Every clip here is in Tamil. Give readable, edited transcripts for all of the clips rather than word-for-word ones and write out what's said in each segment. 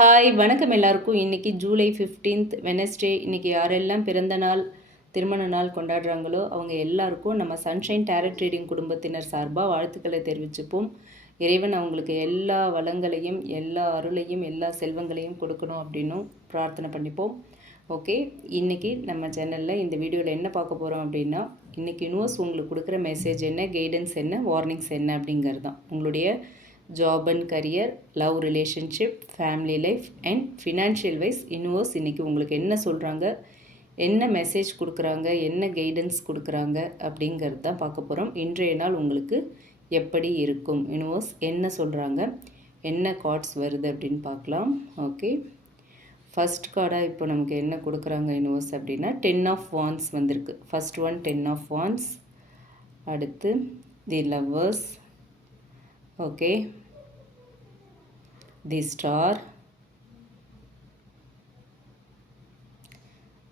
ஹாய் வணக்கம் எல்லாருக்கும். இன்றைக்கி ஜூலை 15th வெனஸ்டே. இன்றைக்கி யாரெல்லாம் பிறந்த நாள் திருமண நாள் கொண்டாடுறாங்களோ அவங்க எல்லாருக்கும் நம்ம சன்ஷைன் டேரட் ரீடிங் குடும்பத்தினர் சார்பாக வாழ்த்துக்களை தெரிவிச்சுப்போம். இறைவன் அவங்களுக்கு எல்லா வளங்களையும் எல்லா அருளையும் எல்லா செல்வங்களையும் கொடுக்கணும் அப்படின்னும் பிரார்த்தனை பண்ணிப்போம். ஓகே, இன்றைக்கி நம்ம சேனலில் இந்த வீடியோவில் என்ன பார்க்க போகிறோம் அப்படின்னா, இன்றைக்கி யூனிவர்ஸ் உங்களுக்கு கொடுக்குற மெசேஜ் என்ன, கைடன்ஸ் என்ன, வார்னிங்ஸ் என்ன அப்படிங்கிறது தான். உங்களுடைய job and career, love relationship, family life and financial wise universe இன்றைக்கி உங்களுக்கு என்ன சொல்கிறாங்க, என்ன மெசேஜ் கொடுக்குறாங்க, என்ன கைடன்ஸ் கொடுக்குறாங்க அப்படிங்கிறது தான் பார்க்க போகிறோம். இன்றைய நாள் உங்களுக்கு எப்படி இருக்கும், யூனிவர்ஸ் என்ன சொல்கிறாங்க, என்ன கார்ட்ஸ் வருது அப்படின்னு பார்க்கலாம். ஓகே, ஃபஸ்ட் கார்டாக இப்போ நமக்கு என்ன கொடுக்குறாங்க யூனிவர்ஸ் அப்படின்னா 10 ஆஃப் வான்ஸ் வந்திருக்கு. ஃபஸ்ட் ஒன் 10 ஆஃப் வான்ஸ், அடுத்து the lovers, okay, the star,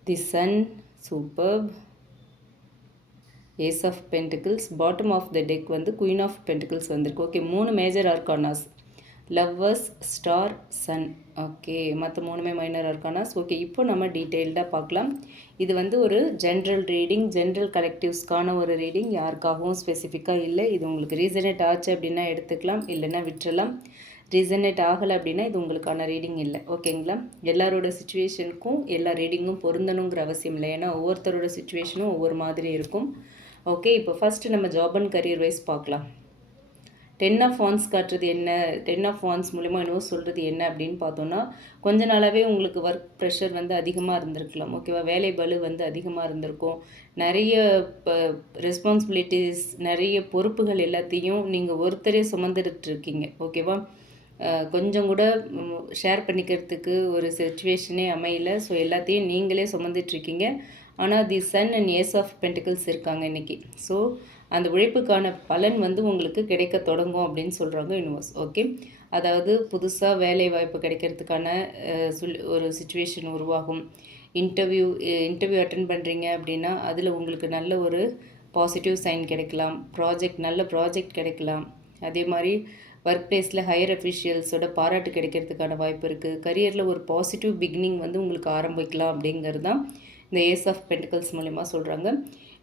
the sun, superb, ace of pentacles, bottom of the deck வந்து queen of pentacles வந்திருக்கு. Okay, 3 major arcanas, lovers, star, sun. Okay, மற்ற 3மே மைனர் ஆர்கானாஸ். ஓகே, இப்போ நம்ம டீட்டெயில்டாக பார்க்கலாம். இது வந்து ஒரு ஜென்ரல் ரீடிங், ஜென்ரல் கலெக்டிவ்ஸ்க்கான ஒரு ரீடிங், யாருக்காகவும் ஸ்பெசிஃபிக்காக இல்லை. இது உங்களுக்கு ரீசனேட் ஆச்சு அப்படின்னா எடுத்துக்கலாம், இல்லைன்னா விட்டுறலாம். ரீசனேட் ஆகலை அப்படின்னா இது உங்களுக்கான ரீடிங் இல்லை. ஓகேங்களா, எல்லாரோட சுச்சுவேஷனுக்கும் எல்லா ரீடிங்கும் பொருந்தணுங்கிற அவசியம் இல்லை. ஏன்னா ஒவ்வொருத்தரோட சுச்சுவேஷனும் ஒவ்வொரு மாதிரி இருக்கும். ஓகே, இப்போ ஃபஸ்ட்டு நம்ம ஜாப் அண்ட் கரியர் வைஸ் பார்க்கலாம். 10 ஆஃப் வான்ஸ் காட்டுறது என்ன, 10 ஆஃப் வான்ஸ் மூலிமா இன்னும் சொல்கிறது என்ன அப்படின்னு பார்த்தோன்னா, கொஞ்ச நாளாகவே உங்களுக்கு ஒர்க் ப்ரெஷர் வந்து அதிகமாக இருந்திருக்கலாம். ஓகேவா, வேலை பளு வந்து அதிகமாக இருந்திருக்கும். நிறைய ரெஸ்பான்சிபிலிட்டிஸ், நிறைய பொறுப்புகள் எல்லாத்தையும் நீங்கள் ஒருத்தரே சுமந்துட்டு இருக்கீங்க. ஓகேவா, கொஞ்சம் கூட ஷேர் பண்ணிக்கிறதுக்கு ஒரு சிச்சுவேஷனே அமையல. ஸோ எல்லாத்தையும் நீங்களே சுமந்துட்டுருக்கீங்க. ஆனால் the sun and ace of pentacles இருக்காங்க இன்றைக்கி. ஸோ அந்த உழைப்புக்கான பலன் வந்து உங்களுக்கு கிடைக்க தொடங்கும் அப்படின்னு சொல்கிறாங்க யூனிவர்ஸ். ஓகே, அதாவது புதுசாக வேலை வாய்ப்பு கிடைக்கிறதுக்கான ஒரு சுச்சுவேஷன் உருவாகும். இன்டர்வியூ அட்டன் பண்ணுறீங்க அப்படின்னா அதில் உங்களுக்கு நல்ல ஒரு பாசிட்டிவ் சைன் கிடைக்கலாம். நல்ல ப்ராஜெக்ட் கிடைக்கலாம். அதே மாதிரி ஒர்க் பிளேஸில் ஹையர் அஃபிஷியல்ஸோட பாராட்டு கிடைக்கிறதுக்கான வாய்ப்பு இருக்குது. கரியரில் ஒரு பாசிட்டிவ் பிகினிங் வந்து உங்களுக்கு ஆரம்பிக்கலாம் அப்படிங்கிறது தான் இந்த ஏஸ் ஆஃப் பென்டிகல்ஸ் மூலிமா சொல்கிறாங்க.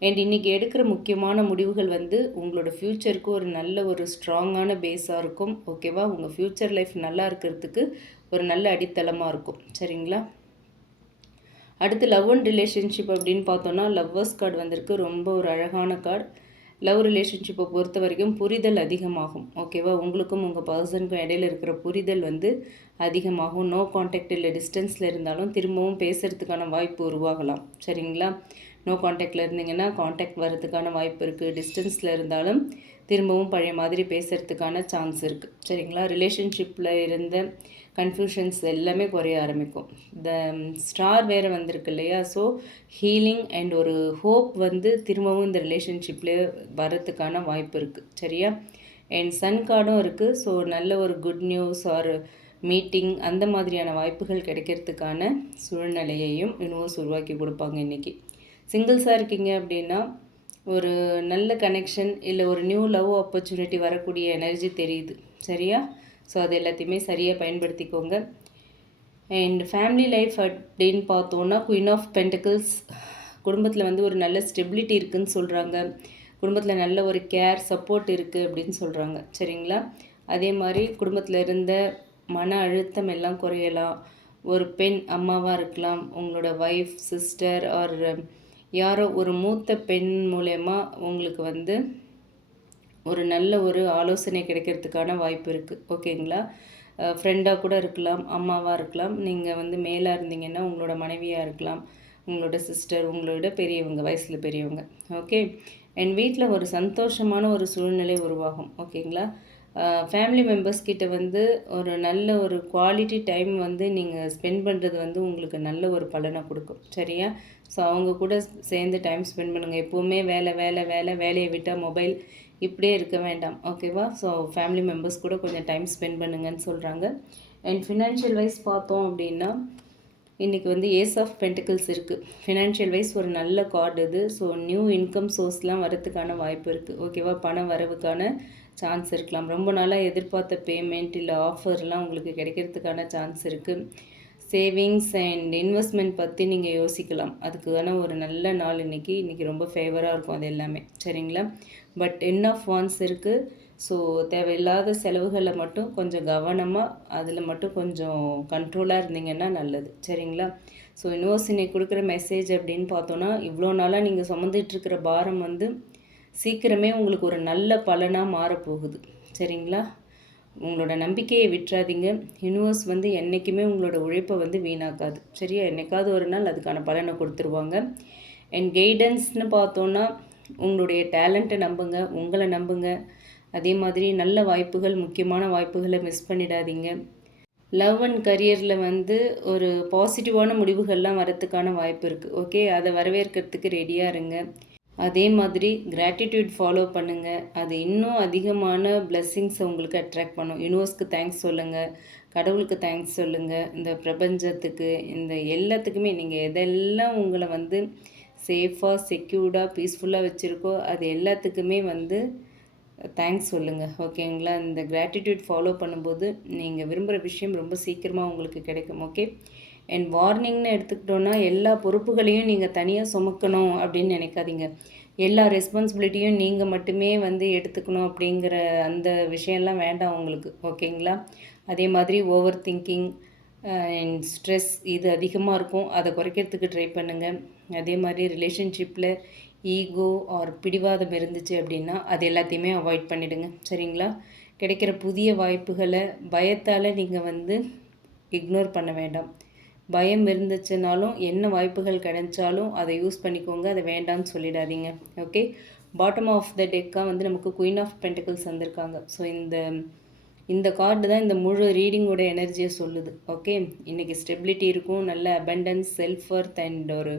அண்ட் இன்றைக்கி எடுக்கிற முக்கியமான முடிவுகள் வந்து உங்களோட ஃப்யூச்சருக்கு ஒரு நல்ல ஒரு ஸ்ட்ராங்கான பேஸாக இருக்கும். ஓகேவா, உங்கள் ஃப்யூச்சர் லைஃப் நல்லா இருக்கிறதுக்கு ஒரு நல்ல அடித்தளமாக இருக்கும். சரிங்களா, அடுத்து லவ் அண்ட் ரிலேஷன்ஷிப் அப்படின்னு பார்த்தோன்னா லவ்வர்ஸ் கார்டு வந்திருக்கு. ரொம்ப ஒரு அழகான கார்டு. லவ் ரிலேஷன்ஷிப்பை பொறுத்த வரைக்கும் புரிதல் அதிகமாகும். ஓகேவா, உங்களுக்கும் உங்கள் பர்சனுக்கும் இடையில இருக்கிற புரிதல் வந்து அதிகமாகும். நோ கான்டாக்ட் இல்லை டிஸ்டன்ஸில் இருந்தாலும் திரும்பவும் பேசுகிறதுக்கான வாய்ப்பு உருவாகலாம். சரிங்களா, நோ கான்டாக்டில் இருந்தீங்கன்னா கான்டாக்ட் வர்றதுக்கான வாய்ப்பு இருக்குது. டிஸ்டன்ஸில் இருந்தாலும் திரும்பவும் பழைய மாதிரி பேசுகிறதுக்கான சான்ஸ் இருக்குது. சரிங்களா, ரிலேஷன்ஷிப்பில் இருந்த கன்ஃபியூஷன்ஸ் எல்லாமே குறைய ஆரம்பிக்கும். இந்த ஸ்டார் வேறு வந்திருக்கு இல்லையா. ஸோ ஹீலிங் அண்ட் ஒரு ஹோப் வந்து திரும்பவும் இந்த ரிலேஷன்ஷிப்லேயே வர்றதுக்கான வாய்ப்பு இருக்குது. சரியா, அண்ட் சன் கார்டும் இருக்குது. ஸோ நல்ல ஒரு குட் நியூஸ் ஆர் மீட்டிங் அந்த மாதிரியான வாய்ப்புகள் கிடைக்கிறதுக்கான சூழ்நிலையையும் யூனிவர்ஸ் உருவாக்கி கொடுப்பாங்க இன்றைக்கி. சிங்கிள்ஸாக இருக்கீங்க அப்படின்னா ஒரு நல்ல கனெக்ஷன் இல்லை ஒரு நியூ லவ் ஆப்பர்ச்சுனிட்டி வரக்கூடிய எனர்ஜி தெரியுது. சரியா, ஸோ அது எல்லாத்தையுமே சரியாக பயன்படுத்திக்கோங்க. அண்ட் ஃபேமிலி லைஃப் அப்படின்னு பார்த்தோன்னா குயின் ஆஃப் பென்டிகல்ஸ், குடும்பத்தில் வந்து ஒரு நல்ல ஸ்டெபிலிட்டி இருக்குதுன்னு சொல்கிறாங்க. குடும்பத்தில் நல்ல ஒரு கேர் சப்போர்ட் இருக்குது அப்படின்னு சொல்கிறாங்க. சரிங்களா, அதே மாதிரி குடும்பத்தில் இருந்த மன அழுத்தம் எல்லாம் குறையலாம். ஒரு பெண் அம்மாவாக இருக்கலாம், உங்களோட ஒய்ஃப், சிஸ்டர் ஆர் யாரோ ஒரு மூத்த பெண் மூலயமா உங்களுக்கு வந்து ஒரு நல்ல ஒரு ஆலோசனை கிடைக்கிறதுக்கான வாய்ப்பு இருக்குது. ஓகேங்களா, ஃப்ரெண்டாக கூட இருக்கலாம், அம்மாவாக இருக்கலாம். நீங்கள் வந்து மேலாக இருந்தீங்கன்னா உங்களோட மனைவியாக இருக்கலாம், உங்களோட சிஸ்டர், உங்களோட பெரியவங்க, வயசில் பெரியவங்க. ஓகே, அண்ட் வீட்டில் ஒரு சந்தோஷமான ஒரு சூழ்நிலை உருவாகும். ஓகேங்களா, ஃபேமிலி மெம்பர்ஸ் கிட்ட வந்து ஒரு நல்ல ஒரு குவாலிட்டி டைம் வந்து நீங்கள் ஸ்பெண்ட் பண்ணுறது வந்து உங்களுக்கு நல்ல ஒரு பலனை கொடுக்கும். சரியா, ஸோ அவங்க கூட சேர்ந்து டைம் ஸ்பெண்ட் பண்ணுங்கள். எப்போவுமே வேலையை விட்டால் மொபைல் இப்படியே இருக்க வேண்டாம். ஓகேவா, ஸோ ஃபேமிலி மெம்பர்ஸ் கூட கொஞ்சம் டைம் ஸ்பெண்ட் பண்ணுங்கன்னு சொல்கிறாங்க. அண்ட் ஃபினான்ஷியல் வைஸ் பார்த்தோம் அப்படின்னா இன்றைக்கி வந்து ஏஸ் ஆஃப் பென்டிகல்ஸ் இருக்குது. ஃபினான்ஷியல் வைஸ் ஒரு நல்ல கார்டு இது. ஸோ நியூ இன்கம் சோர்ஸ்லாம் வரதுக்கான வாய்ப்பு இருக்குது. ஓகேவா, பண வரவுக்கான சான்ஸ் இருக்கலாம். ரொம்ப நாளாக எதிர்பார்த்த பேமெண்ட் இல்லை ஆஃபர்லாம் உங்களுக்கு கிடைக்கிறதுக்கான சான்ஸ் இருக்குது. சேவிங்ஸ் அண்ட் இன்வெஸ்ட்மெண்ட் பற்றி நீங்கள் யோசிக்கலாம். அதுக்கான ஒரு நல்ல நாள் இன்றைக்கி ரொம்ப ஃபேவராக இருக்கும் அது எல்லாமே, சரிங்களா? பட் ஆஃப் வான்ஸ் இருக்குது. ஸோ தேவையில்லாத செலவுகளை மட்டும் கொஞ்சம் கவனமாக அதில் மட்டும் கொஞ்சம் கண்ட்ரோலாக இருந்தீங்கன்னா நல்லது, சரிங்களா? ஸோ யூனிவர்ஸ் இன்னைக்கு கொடுக்குற மெசேஜ் அப்படின்னு பார்த்தோன்னா, இவ்வளோ நாளாக நீங்கள் சுமந்துட்டுருக்கிற பாரம் சீக்கிரமே உங்களுக்கு ஒரு நல்ல பலனாக மாறப்போகுது, சரிங்களா? உங்களோட நம்பிக்கையை விட்டுறாதீங்க. யூனிவர்ஸ் என்றைக்குமே உங்களோட உழைப்பை வீணாக்காது, சரியா? என்னைக்காவது ஒரு நாள் அதுக்கான பலனை கொடுத்துருவாங்க. அண்ட் கைடன்ஸ்னு பார்த்தோன்னா, உங்களுடைய டேலண்ட்டை நம்புங்க, உங்களை நம்புங்க. அதே மாதிரி நல்ல வாய்ப்புகள், முக்கியமான வாய்ப்புகளை மிஸ் பண்ணிடாதீங்க. லவ் அண்ட் கரியரில் ஒரு பாசிட்டிவான முடிவுகள்லாம் வரத்துக்கான வாய்ப்பு இருக்குது, ஓகே? அதை வரவேற்கிறதுக்கு ரெடியாக இருங்க. அதே மாதிரி கிராட்டிடியூட் ஃபாலோ பண்ணுங்கள். அது இன்னும் அதிகமான பிளெஸ்ஸிங்ஸை உங்களுக்கு அட்ராக்ட் பண்ணும். யூனிவர்ஸ்க்கு தேங்க்ஸ் சொல்லுங்கள், கடவுளுக்கு தேங்க்ஸ் சொல்லுங்கள், இந்த பிரபஞ்சத்துக்கு, இந்த எல்லாத்துக்குமே நீங்கள் எதெல்லாம் உங்களை சேஃபாக, செக்யூர்டாக, பீஸ்ஃபுல்லாக வச்சுருக்கோ அது எல்லாத்துக்குமே தேங்க்ஸ் சொல்லுங்கள், ஓகேங்களா? இந்த கிராட்டிடியூட் ஃபாலோ பண்ணும்போது நீங்கள் விரும்புகிற விஷயம் ரொம்ப சீக்கிரமாக உங்களுக்கு கிடைக்கும், ஓகே? அண்ட் வார்னிங்னு எடுத்துக்கிட்டோன்னா, எல்லா பொறுப்புகளையும் நீங்கள் தனியாக சுமக்கணும் அப்படின்னு நினைக்காதீங்க. எல்லா ரெஸ்பான்சிபிலிட்டியும் நீங்கள் மட்டுமே எடுத்துக்கணும் அப்படிங்கிற அந்த விஷயம்லாம் வேண்டாம் உங்களுக்கு, ஓகேங்களா? அதே மாதிரி ஓவர் திங்கிங் அண்ட் ஸ்ட்ரெஸ் இது அதிகமாக இருக்கும், அதை குறைக்கிறதுக்கு ட்ரை பண்ணுங்கள். அதே மாதிரி ரிலேஷன்ஷிப்பில் ஈகோ ஆர் பிடிவாதம் இருந்துச்சு அப்படின்னா அது எல்லாத்தையுமே அவாய்ட் பண்ணிவிடுங்க, சரிங்களா? கிடைக்கிற புதிய வாய்ப்புகளை பயத்தால் நீங்கள் இக்னோர் பண்ண வேண்டாம். பயம் இருந்துச்சுனாலும் என்ன வாய்ப்புகள் கிடைச்சாலும் அதை யூஸ் பண்ணிக்கோங்க, அதை வேண்டாம்னு சொல்லிடாதீங்க, ஓகே? பாட்டம் ஆஃப் த டெக்காக நமக்கு குயின் ஆஃப் பென்டிகல்ஸ் வந்திருக்காங்க. ஸோ இந்த கார்டு தான் இந்த முழு ரீடிங்கோட எனர்ஜியை சொல்லுது, ஓகே? இன்றைக்கி ஸ்டெபிலிட்டி இருக்கும், நல்ல அபண்டன்ஸ், செல்ஃப் ஒர்த் அண்ட் ஒரு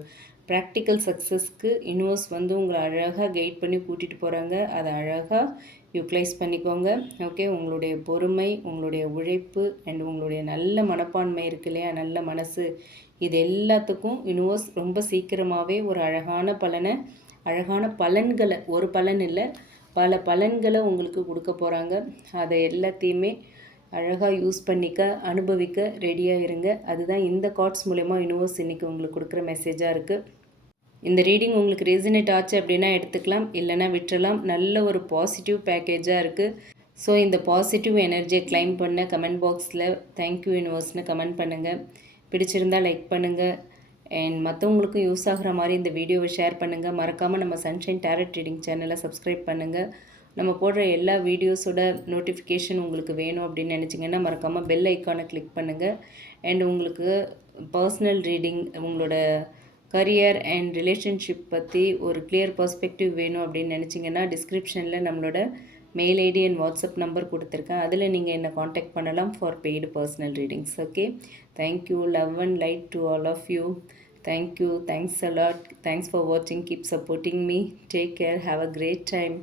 ப்ராக்டிக்கல் சக்ஸஸ்க்கு யூனிவர்ஸ் உங்களை அழகாக கைட் பண்ணி கூட்டிகிட்டு போகிறாங்க. அதை அழகாக யூட்டிலைஸ் பண்ணிக்கோங்க, ஓகே? உங்களுடைய பொறுமை, உங்களுடைய உழைப்பு அண்ட் உங்களுடைய நல்ல மனப்பான்மை இருக்கு இல்லையா, நல்ல மனசு, இது எல்லாத்துக்கும் யூனிவர்ஸ் ரொம்ப சீக்கிரமாகவே ஒரு அழகான பலன்களை, ஒரு பலன் இல்லை பல பலன்களை உங்களுக்கு கொடுக்க போகிறாங்க. அதை எல்லாத்தையுமே அழகாக யூஸ் பண்ணிக்க, அனுபவிக்க ரெடியாக இருங்க. அதுதான் இந்த கார்ட்ஸ் மூலமா யூனிவர்ஸ் இன்றைக்கி உங்களுக்கு கொடுக்குற மெசேஜாக இருக்குது. இந்த ரீடிங் உங்களுக்கு ரெசினேட் ஆச்சு அப்படின்னா எடுத்துக்கலாம், இல்லைனா விட்டுறலாம். நல்ல ஒரு பாசிட்டிவ் பேக்கேஜாக இருக்குது. ஸோ இந்த பாசிட்டிவ் எனர்ஜியை கிளைம் பண்ண கமெண்ட் பாக்ஸில் தேங்க்யூ யூனிவர்ஸ்னு கமெண்ட் பண்ணுங்கள். பிடிச்சிருந்தால் லைக் பண்ணுங்கள் அண்ட் மற்றவங்களுக்கும் யூஸ் ஆகிற மாதிரி இந்த வீடியோவை ஷேர் பண்ணுங்கள். மறக்காமல் நம்ம சன்ஷைன் டேரட் ரீடிங் சேனலை சப்ஸ்கிரைப் பண்ணுங்கள். நம்ம போடுற எல்லா வீடியோஸோட நோட்டிஃபிகேஷன் உங்களுக்கு வேணும் அப்படின்னு நினச்சிங்கன்னா மறக்காமல் பெல் ஐக்கானை கிளிக் பண்ணுங்கள். அண்ட் உங்களுக்கு பர்சனல் ரீடிங், உங்களோட கரியர் அண்ட் ரிலேஷன்ஷிப் பற்றி ஒரு கிளியர் பர்ஸ்பெக்டிவ் வேணும் அப்படின்னு நினச்சிங்கன்னா டிஸ்கிரிப்ஷனில் நம்மளோட mail ID and WhatsApp number கொடுத்துருக்கேன். அதில் நீங்கள் என்னை காண்டாக்ட் பண்ணலாம் for paid personal readings, okay? Thank you. Love and light to all of you. Thank you. Thanks a lot. Thanks for watching. Keep supporting me. Take care. Have a great time.